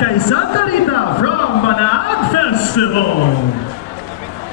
kay Sakarita from Banag Festival.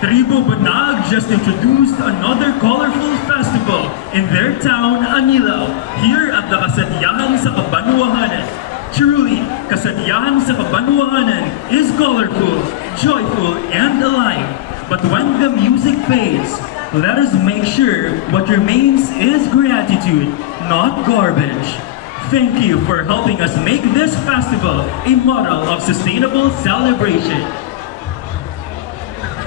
Tribu Banag just introduced another colorful festival in their town, Anilao, here at the Kasadyahan sa Kabanwahanan. Truly, Kasadyahan sa Kabanwahanan is colorful, joyful, and alive. But when the music fades, let us make sure what remains is gratitude, not garbage. Thank you for helping us make this festival a model of sustainable celebration.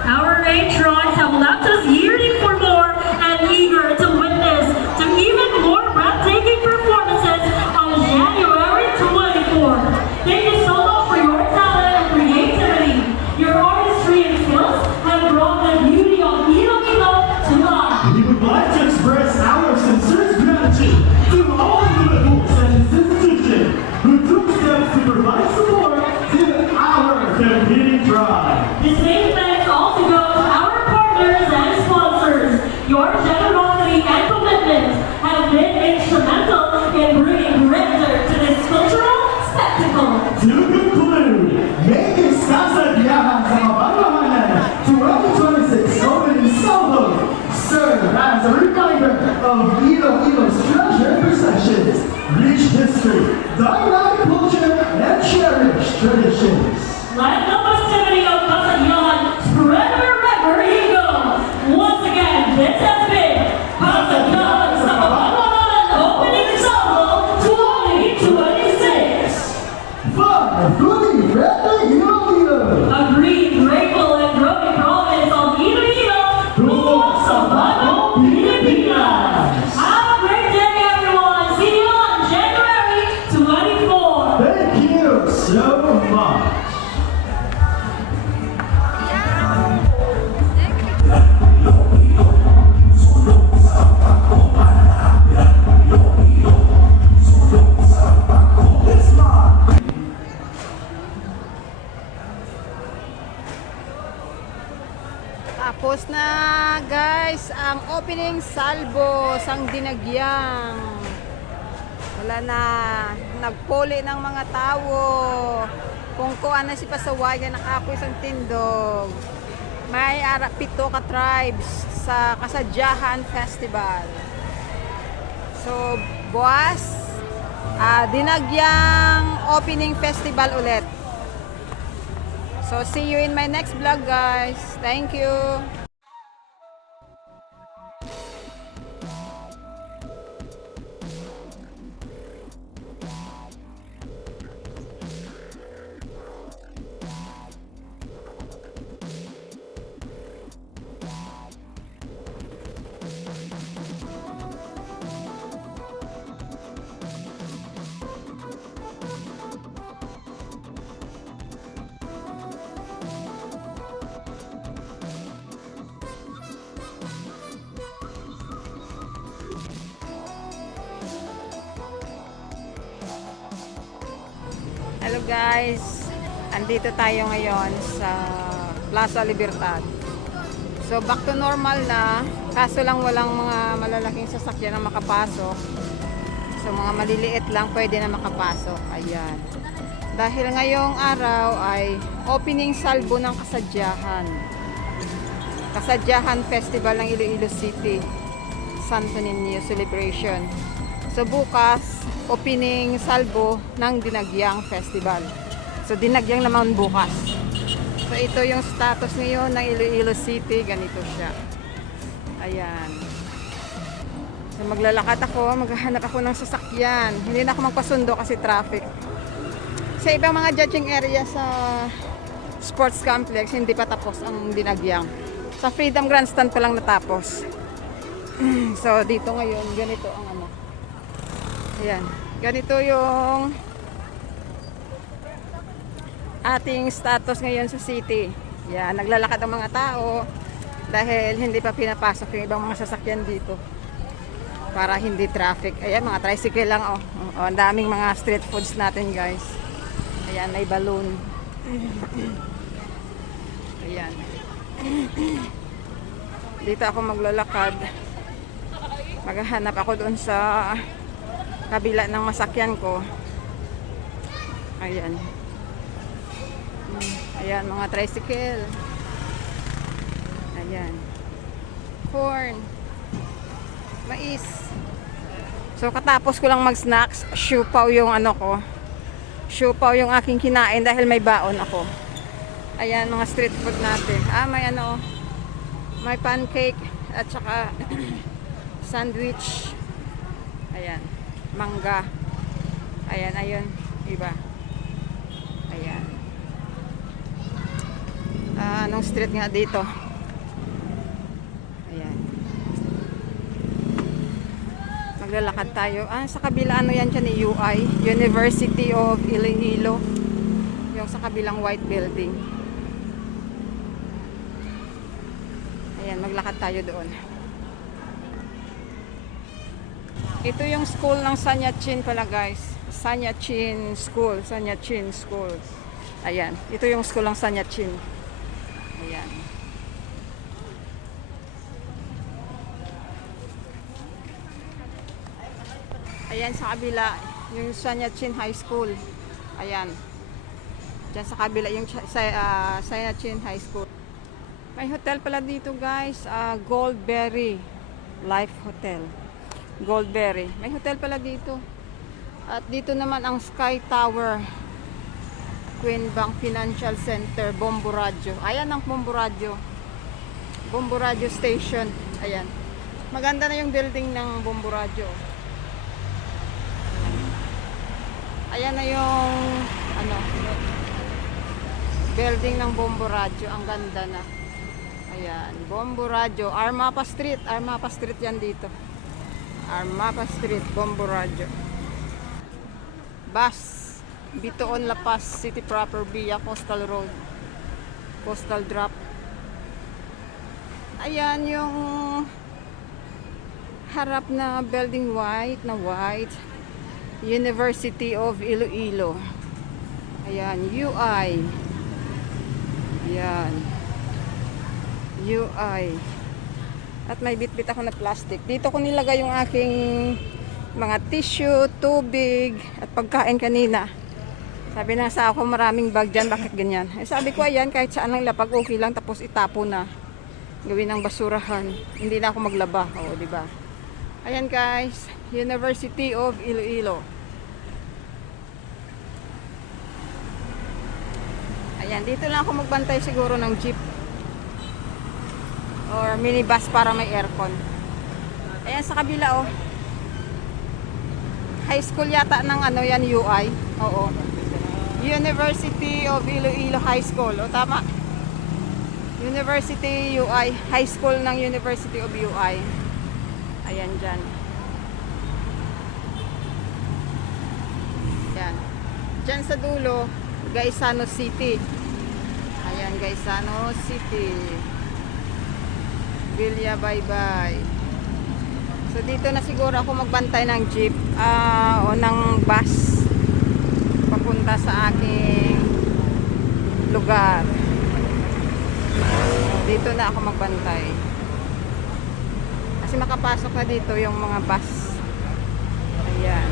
Our patrons have left us yearning for more and eager to witness to even more breathtaking performances on January 24th. Thank you so much for your talent and creativity. Your artistry and skills have brought the beauty of Iloilo to life. We would like to express our sincere gratitude to all individuals and institutions who took steps to provide support to our competing tribe. The same thanks also go to our partners and sponsors. Your generosity and commitment have been instrumental in bringing grandeur to this cultural spectacle. To conclude, make this Kasadyahan sa Kabanwahanan 2026 opening solo serve as a reminder of Iloilo's treasured possessions, rich history, dynamic culture, and cherished traditions. Let the festivity of Kasadyahan spread wherever you go. Once again, this has been Kasadyahan sa Kabanwahanan opening solo 2026. Fun, fruity, friendly Iloilo! A green, grateful, and growing province of Iloilo, Luzon, Sabado, Pilipinas. Have a great day, everyone. See you on January 24. Thank you so much! Tapos na guys ang opening salvo sang Dinagyang. Wala na, nagpuli ng mga tao. Kung kuan na si Pasawayan nakakoy sang tindog. May pito ka tribes sa Kasadyahan Festival. So buwas Dinagyang opening festival ulit. So see you in my next vlog guys. Thank you. Hello guys, andito tayo ngayon sa Plaza Libertad. So back to normal na, kaso lang walang mga malalaking sasakyan na makapasok. So mga maliliit lang pwede na makapasok. Ayan. Dahil ngayong araw ay opening salvo ng Kasadyahan. Kasadyahan Festival ng Iloilo City, Santo Niño Celebration. So bukas, opening salvo ng Dinagyang Festival. So Dinagyang naman bukas. So ito yung status ngayon ng Iloilo City. Ganito siya. Ayan. So maglalakad ako, maghahanap ako ng sasakyan. Hindi na ako magpasundo kasi traffic. Sa ibang mga judging area sa sports complex, hindi pa tapos ang Dinagyang. Sa Freedom Grandstand pa lang natapos. So dito ngayon, ganito ang ano. Ayan. Ganito yung ating status ngayon sa city. Yan, naglalakad ang mga tao dahil hindi pa pinapasok yung ibang mga sasakyan dito para hindi traffic. Ayan, mga tricycle lang oh. Oh, ang daming mga street foods natin guys. Ayan, may balloon. Ayan. Dito ako maglalakad. Maghahanap ako doon sa kabila ng masakyan ko. Ayan. Ayan, mga tricycle. Ayan. Corn. Mais. So, katapos ko lang mag-snacks, siupaw yung ano ko. Siupaw yung aking kinain dahil may baon ako. Ayan, mga street food natin. May ano, may pancake at saka sandwich. Ayan, mangga. Ayan, ayun, iba. Ayan. Anong street nga dito? Ayan. Maglalakad tayo. Sa kabila, ano yan dyan, UI, University of Iloilo. Yung sa kabilang white building. Ayan, maglakad tayo doon. Ito yung school ng Sanyachin pala, guys. Sanyachin School. Sanyachin School. Ayan. Ito yung school ng Sanyachin. Ayan. Ayan sa kabila, yung Sanyachin High School. Ayan. Diyan sa kabila yung Sanyachin High School. May hotel pala dito, guys. Goldberry Life Hotel. Goldberry. May hotel pala dito. At dito naman ang Sky Tower. Queen Bank Financial Center, Bombo Radio. Ayan ang Bombo Radio. Bombo Radio Station. Ayan. Maganda na yung building ng Bombo Radio. Ayan na yung ano, building ng Bombo Radio. Ang ganda na. Ayan, Bombo Radio. Armapa Street. Armapa Street yan dito. Armapa Street, Bombo Radio. Bus. Bitoon La Paz City Proper via Coastal Road. Coastal Drop. Ayan yung harap na building white na white. University of Iloilo. Ayan, UI. Ayan. UI. At may bitbit ako na plastic. Dito ko nilagay yung aking mga tissue, tubig, at pagkain kanina. Sabi na sa ako, maraming bag dyan, bakit ganyan? Sabi ko, ayan, kahit saan lang lapag, okay lang, tapos itapo na. Gawin ng basurahan. Hindi na ako maglaba. O, diba? Ayan, guys. University of Iloilo. Ayan, dito lang ako magbantay siguro ng jeep. Or minibus para may aircon. Ayan, sa kabila, oh. High school yata ng ano yan, UI. Oo. University of Iloilo High School. O, tama. University UI. High school ng University of UI. Ayan dyan. Ayan. Dyan sa dulo, Gaisano City. Ayan, Gaisano City. Villa bye-bye. So, dito na siguro ako magbantay ng jeep o ng bus papunta sa aking lugar. Dito na ako magbantay. Kasi makapasok na dito yung mga bus. Ayan.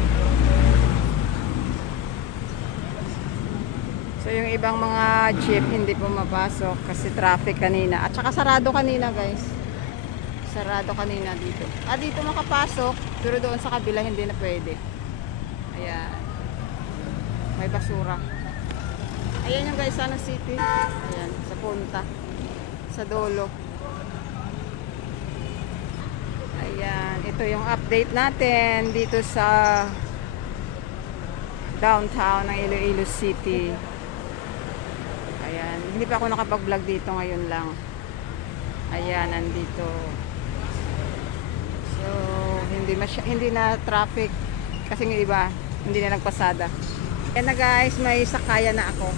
So, yung ibang mga jeep hindi pumapasok kasi traffic kanina. At saka sarado kanina, guys. Sarado kanina dito. Dito makapasok, pero doon sa kabila hindi na pwede. Ayan. May basura. Ayan yung Gaisano City. Ayan, sa punta. Sa dulo. Ayan, ito yung update natin dito sa downtown ng Iloilo City. Ayan, hindi pa ako nakapag-vlog dito, ngayon lang. Ayan, nandito. So, hindi na traffic kasi yung iba hindi na nagpasada. Ayan na, guys, may sakaya na ako.